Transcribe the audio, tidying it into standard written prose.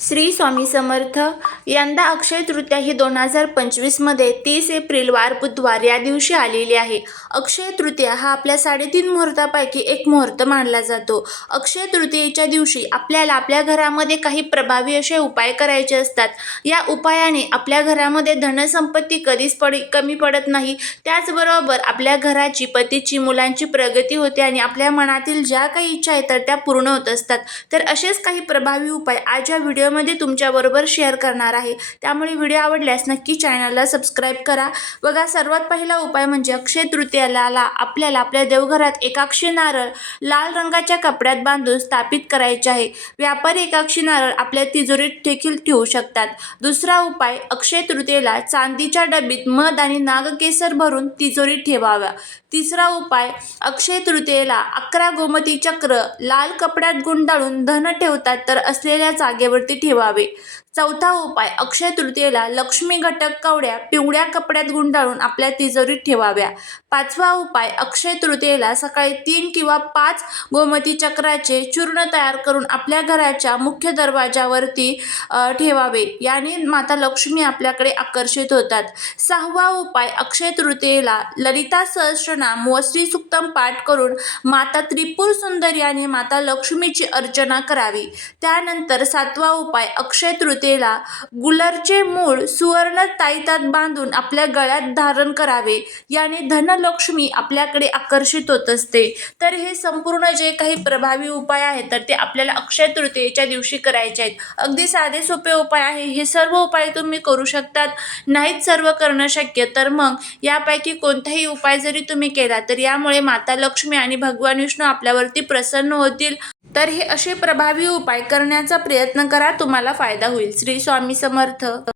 श्री स्वामी समर्थ. यंदा अक्षय तृतीया ही 2025मध्ये 30 एप्रिल वार बुधवार या दिवशी आलेली आहे. अक्षय तृतीया हा आपल्या 3.5 मुहूर्तापैकी एक मुहूर्त मानला जातो. अक्षय तृतीयेच्या दिवशी आपल्याला आपल्या घरामध्ये काही प्रभावी असे उपाय करायचे असतात. या उपायाने आपल्या घरामध्ये धनसंपत्ती कधीच कमी पडत नाही. त्याचबरोबर आपल्या घराची, पतीची, मुलांची प्रगती होते आणि आपल्या मनातील ज्या काही इच्छा आहेत तर त्या पूर्ण होत असतात. तर असेच काही प्रभावी उपाय आज या व्हिडिओमध्ये तुमच्याबरोबर शेअर करणार आहे. त्यामुळे व्हिडिओ आवडल्यास नक्की चॅनलला सबस्क्राईब करा. बघा, सर्वात पहिला उपाय म्हणजे अक्षय तृतीयेला आपल्याला आपल्या देवघरात एकाक्षी नारळ लाल रंगाच्या कपड्यात बांधून स्थापित करायचे आहे. व्यापारी एकाक्षी नारळ आपल्या तिजोरीत देखील ठेवू शकतात. दुसरा उपाय, अक्षय तृतीयेला चांदीच्या डबीत मध आणि नागकेसर भरून तिजोरीत ठेवावा. तिसरा उपाय, अक्षय तृतीयेला 11 गोमती चक्र लाल कपड्यात गुंडाळून धन ठेवतात तर असलेल्या जागेवरती ठेवावे. चौथा उपाय, अक्षय तृतीयेला लक्ष्मी घटक कवड्या पिवळ्या कपड्यात गुंडाळून आपल्या तिजोरीत ठेवाव्या. पाचवा उपाय, अक्षय तृतीयेला सकाळी 3 किंवा 5 गोमती चक्राचे चूर्ण तयार करून आपल्या घराच्या मुख्य दरवाजावरती ठेवावे. याने माता लक्ष्मी आपल्याकडे आकर्षित होतात. सहावा उपाय, अक्षय तृतीयेला ललिता सहस्रनाम व श्री सूक्तम पाठ करून माता त्रिपुर सुंदरी आणि माता लक्ष्मीची अर्चना करावी. त्यानंतर सातवा उपाय, अक्षय तृतीयेला गुलरचे मूळ सुवर्ण ताईतात बांधून आपल्या गळ्यात धारण करावे. याने धनलक्ष्मी आपल्याकडे आकर्षित होत असते. तर हे संपूर्ण जे काही प्रभावी उपाय आहेत तर ते आपल्याला अक्षय तृतीयेच्या दिवशी करायचे आहेत. अगदी साधे सोपे उपाय आहे. हे सर्व उपाय तुम्ही करू शकतात. नाहीच सर्व करणं शक्य तर मग यापैकी कोणताही उपाय जरी तुम्ही केला तर यामुळे माता लक्ष्मी आणि भगवान विष्णू आपल्यावरती प्रसन्न होतील. तर हे असे प्रभावी उपाय करण्याचा प्रयत्न करा, तुम्हाला फायदा होईल. श्री स्वामी समर्थ.